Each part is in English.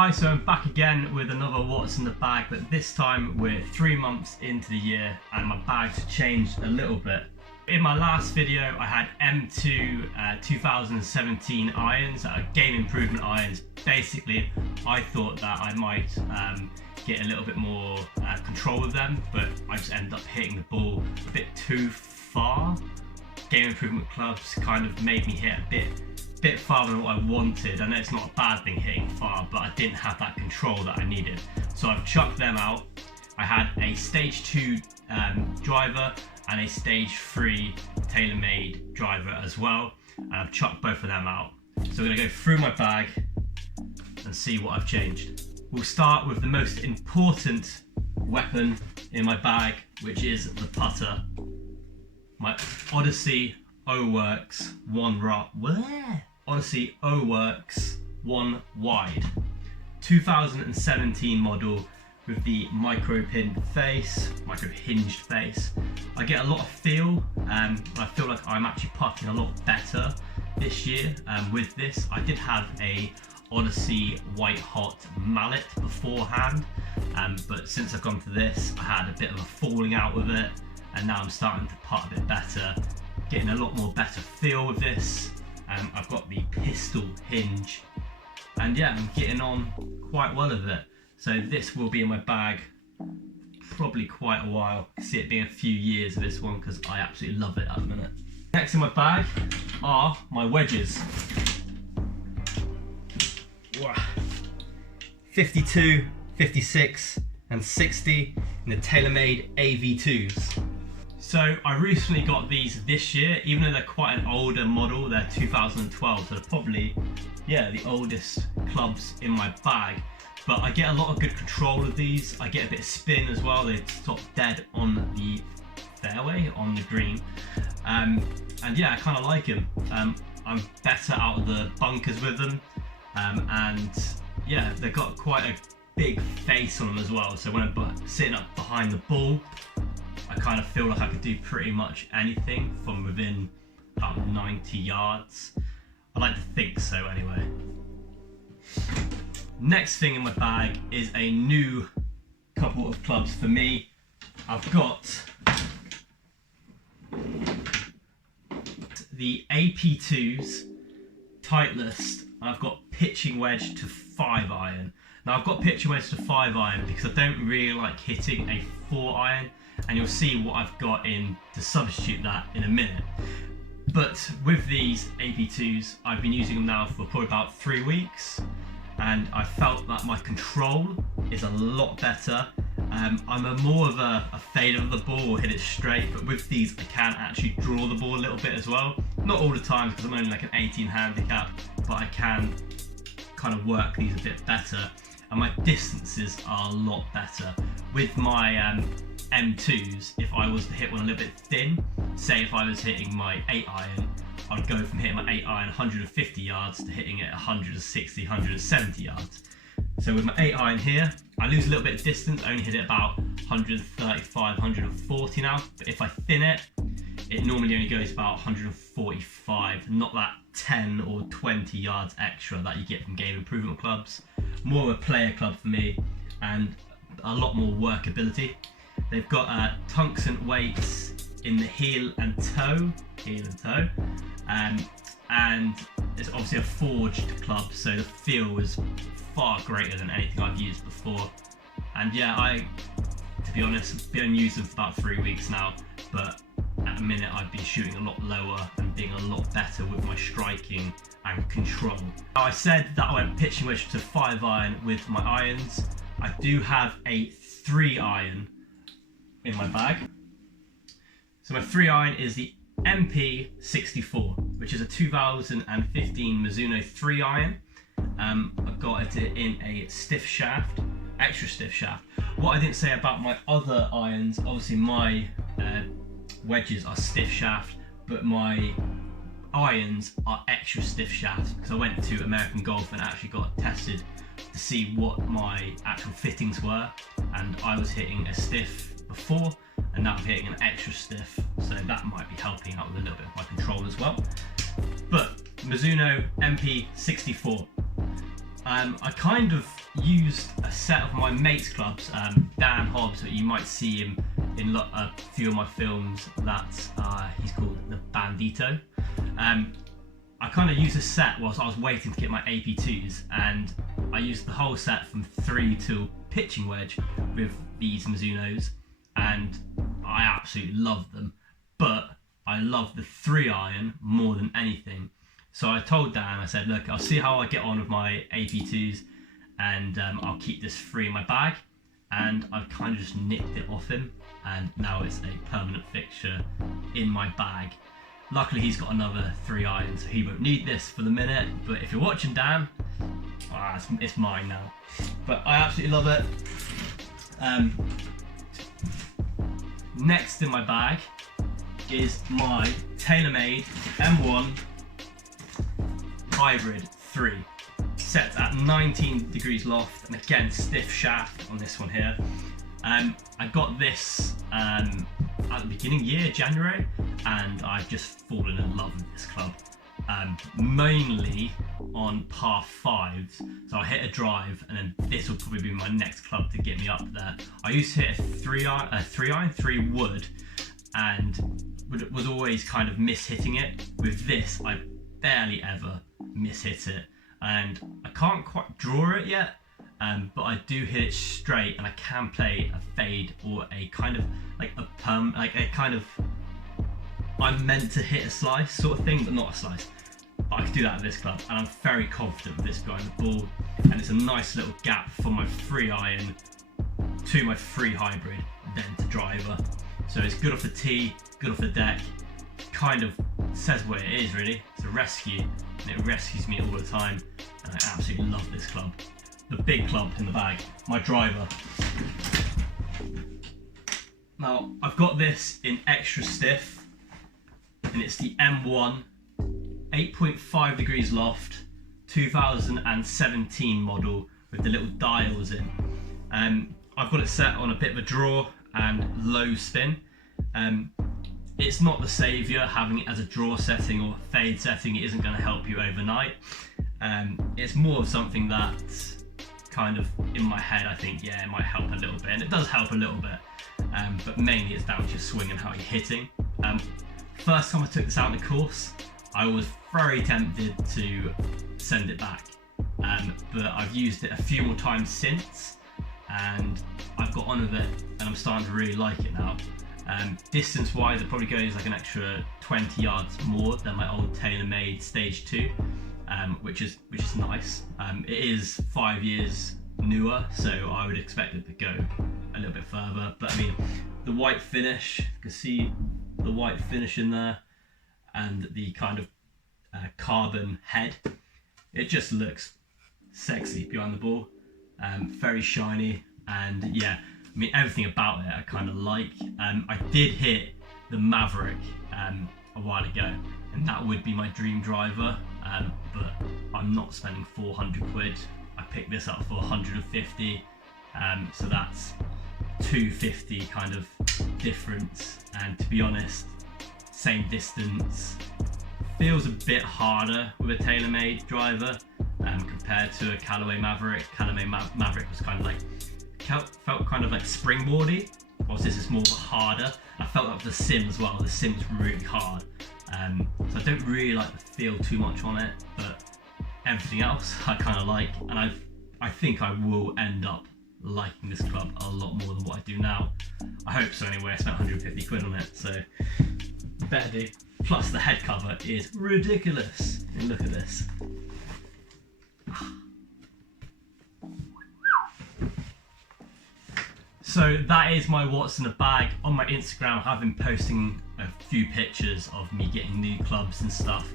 Hi, so I'm back again with another What's in the Bag, but this time we're 3 months into the year and my bag's changed a little bit. In my last video I had M2 2017 irons, game improvement irons. Basically I thought that I might get a little bit more control with them, but I just ended up hitting the ball a bit too far. Game improvement clubs kind of made me hit a bit farther than what I wanted. I know it's not a bad thing hitting far, but I didn't have that control that I needed. So I've chucked them out. I had a stage 2 driver and a stage 3 tailor-made driver as well, and I've chucked both of them out. So we're gonna go through my bag and see what I've changed. We'll start with the most important weapon in my bag, which is the putter. My Odyssey O-Works 1 wide 2017 model with the micro hinged face. I get a lot of feel, I feel like I'm actually putting a lot better this year with this. I did have a Odyssey white hot mallet beforehand, but since I've gone to this I had a bit of a falling out with it, and now I'm starting to putt a bit better, getting a lot more better feel with this. I've got the pistol hinge, and yeah, I'm getting on quite well with it. So this will be in my bag probably quite a while. I see it being a few years of this one because I absolutely love it at the minute. Next in my bag are my wedges. 52, 56 and 60 in the TaylorMade AV2s. So I recently got these this year, even though they're quite an older model, they're 2012, so they're probably, yeah, the oldest clubs in my bag. But I get a lot of good control of these. I get a bit of spin as well. They stop dead on the fairway, on the green. And yeah, I kind of like them. I'm better out of the bunkers with them. And yeah, they've got quite a big face on them as well. So when I'm sitting up behind the ball, I kind of feel like I could do pretty much anything from within about 90 yards. I like to think so anyway. Next thing in my bag is a new couple of clubs for me. I've got the AP2s Titleist. I've got pitching wedge to 5 iron. Now I've got pitching wedge to 5 iron because I don't really like hitting a 4 iron, and you'll see what I've got in to substitute that in a minute. But with these AP2s, I've been using them now for probably about 3 weeks, and I felt that my control is a lot better. I'm more of a fader of the ball, or hit it straight, but with these I can actually draw the ball a little bit as well. Not all the time because I'm only like an 18 handicap, but I can kind of work these a bit better, and my distances are a lot better. With my M2s, if I was to hit one a little bit thin, say if I was hitting my 8 iron, I'd go from hitting my 8 iron 150 yards to hitting it 160, 170 yards. So with my 8 iron here, I lose a little bit of distance, I only hit it about 135, 140 now, but if I thin it, it normally only goes about 145, not that 10 or 20 yards extra that you get from game improvement clubs. More of a player club for me, and a lot more workability. They've got tungsten weights in the heel and toe, and it's obviously a forged club, so the feel is far greater than anything I've used before. And yeah, to be honest, been using them for about 3 weeks now, but at the minute I've been shooting a lot lower and being a lot better with my striking and control. Now I said that I went pitching wedge to 5 iron with my irons. I do have a 3 iron in my bag. So my 3 iron is the MP64, which is a 2015 Mizuno 3 iron. I've got it in a stiff shaft, extra stiff shaft. What I didn't say about my other irons, obviously my wedges are stiff shaft, but my irons are extra stiff shaft because I went to American Golf and actually got tested to see what my actual fittings were, and I was hitting a stiff before and now I'm hitting an extra stiff, so that might be helping out with a little bit of my control as well. But Mizuno MP64, I kind of used a set of my mate's clubs, Dan Hobbs, you might see him in a few of my films. He's called the Bandito. I kind of used a set whilst I was waiting to get my AP2s, and I used the whole set from 3 to pitching wedge with these Mizunos, and I absolutely love them, but I love the 3-iron more than anything. So I told Dan, I said, look, I'll see how I get on with my AP2s, and I'll keep this 3 in my bag. And I've kind of just nicked it off him, and now it's a permanent fixture in my bag. Luckily he's got another 3-iron, so he won't need this for the minute, but if you're watching, Dan, it's mine now. But I absolutely love it. Next in my bag is my TaylorMade M1 Hybrid 3, set at 19 degrees loft, and again stiff shaft on this one here. I got this at the beginning of the year, January, and I've just fallen in love with this club. Mainly on par 5s, so I hit a drive, and then this will probably be my next club to get me up there. I used to hit a 3 wood, and was always kind of miss-hitting it. With this, I barely ever miss-hit it, and I can't quite draw it yet, but I do hit it straight, and I can play a fade or a kind of like a perm, like a kind of, I'm meant to hit a slice sort of thing, but not a slice. But I can do that at this club, and I'm very confident with this behind the ball, and it's a nice little gap from my 3-iron to my 3 hybrid, then to driver. So it's good off the tee, good off the deck, kind of says what it is really. It's a rescue, and it rescues me all the time, and I absolutely love this club. The big club in the bag, my driver. Now, I've got this in extra stiff, and it's the M1 8.5 degrees loft 2017 model with the little dials in. I've got it set on a bit of a draw and low spin. It's not the saviour having it as a draw setting or fade setting. It isn't going to help you overnight. It's more of something that kind of in my head I think, yeah, it might help a little bit, and it does help a little bit, but mainly it's down to your swing and how you're hitting. First time I took this out in the course, I was very tempted to send it back, but I've used it a few more times since, and I've got on with it, and I'm starting to really like it now. Distance wise, it probably goes like an extra 20 yards more than my old TaylorMade Stage 2, which is nice. It is 5 years newer, so I would expect it to go a little bit further, but I mean, the white finish, you can see the white finish in there, and the kind of carbon head, it just looks sexy behind the ball, very shiny, and yeah, I mean, everything about it I kind of like. I did hit the Maverick a while ago, and that would be my dream driver, but I'm not spending 400 quid. I picked this up for 150, so that's 250 kind of difference, and to be honest, same distance. Feels a bit harder with a TaylorMade driver compared to a Callaway Maverick. Callaway Maverick was kind of like, felt kind of like springboardy, whilst this is more harder. I felt that with the sim as well. The sim's really hard, so I don't really like the feel too much on it, but everything else I kind of like, and I think I will end up liking this club a lot more than what I do now. I hope so anyway. I spent 150 quid on it, so better do. Plus the head cover is ridiculous. And look at this. So that is my what's in the bag. On my Instagram, I've been posting a few pictures of me getting new clubs and stuff,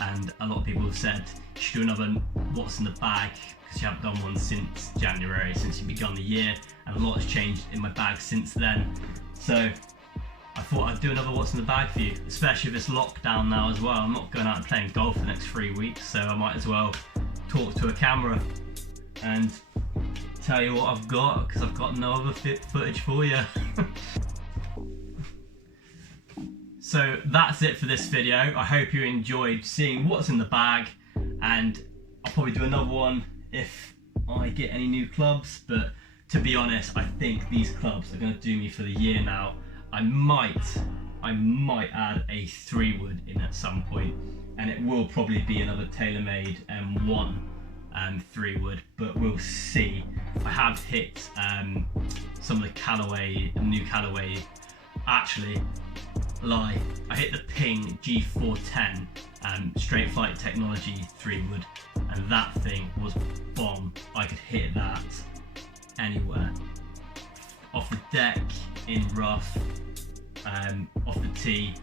and a lot of people have said you should do another what's in the bag because you haven't done one since January, since you begun the year, and a lot has changed in my bag since then. So I thought I'd do another what's in the bag for you, especially if it's lockdown now as well. I'm not going out and playing golf for the next 3 weeks, so I might as well talk to a camera and tell you what I've got, because I've got no other footage for you. So that's it for this video. I hope you enjoyed seeing what's in the bag, and I'll probably do another one if I get any new clubs, but to be honest, I think these clubs are going to do me for the year now. I might add a 3-wood in at some point, and it will probably be another TaylorMade M1 3-wood, but we'll see. I have hit some of the new Callaway. Actually, I hit the Ping G410 straight flight technology 3-wood, and that thing was bomb. I could hit that anywhere, off the deck, in rough, off the tee.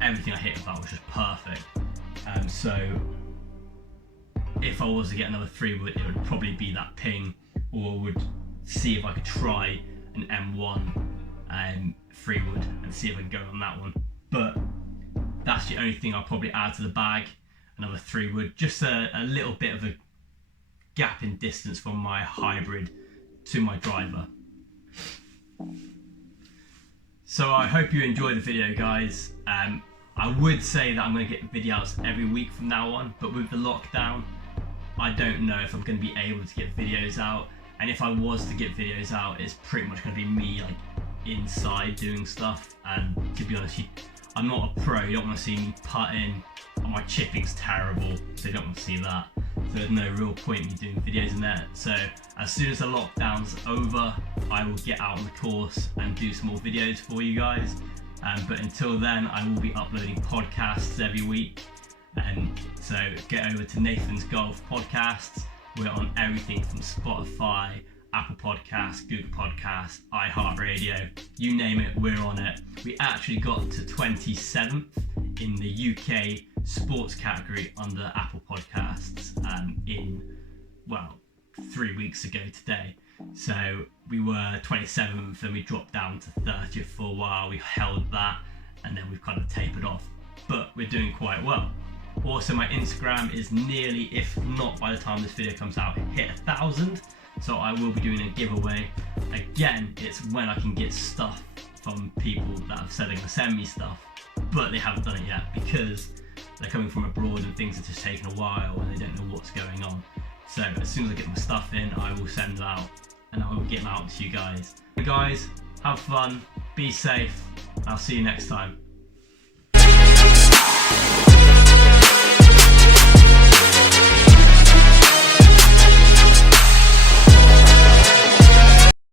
Everything I hit with that was just perfect. So if I was to get another 3-wood, it would probably be that Ping, or would see if I could try an M1 3-wood and see if I can go on that one. But that's the only thing I'll probably add to the bag, another 3-wood, just a little bit of a gap in distance from my hybrid to my driver. So I hope you enjoyed the video, guys. I would say that I'm going to get videos every week from now on, but with the lockdown, I don't know if I'm going to be able to get videos out. And if I was to get videos out, it's pretty much going to be me like inside doing stuff. And to be honest, I'm not a pro. You don't want to see me putting. My chipping's terrible, so you don't want to see that. So there's no real point in me doing videos in there. So as soon as the lockdown's over, I will get out on the course and do some more videos for you guys. But until then, I will be uploading podcasts every week. So get over to Nathan's Golf Podcasts. We're on everything from Spotify, Apple Podcasts, Google Podcasts, iHeartRadio, you name it, we're on it. We actually got to 27th in the UK sports category under Apple Podcasts well, 3 weeks ago today. So we were 27th and we dropped down to 30th for a while. We held that and then we've kind of tapered off, but we're doing quite well. Also, my Instagram is nearly, if not by the time this video comes out, hit 1,000. So I will be doing a giveaway. Again, it's when I can get stuff from people that have said they're going to send me stuff, but they haven't done it yet because they're coming from abroad and things are just taking a while and they don't know what's going on. So as soon as I get my stuff in, I will send them out and I will get them out to you guys. So guys, have fun, be safe, and I'll see you next time.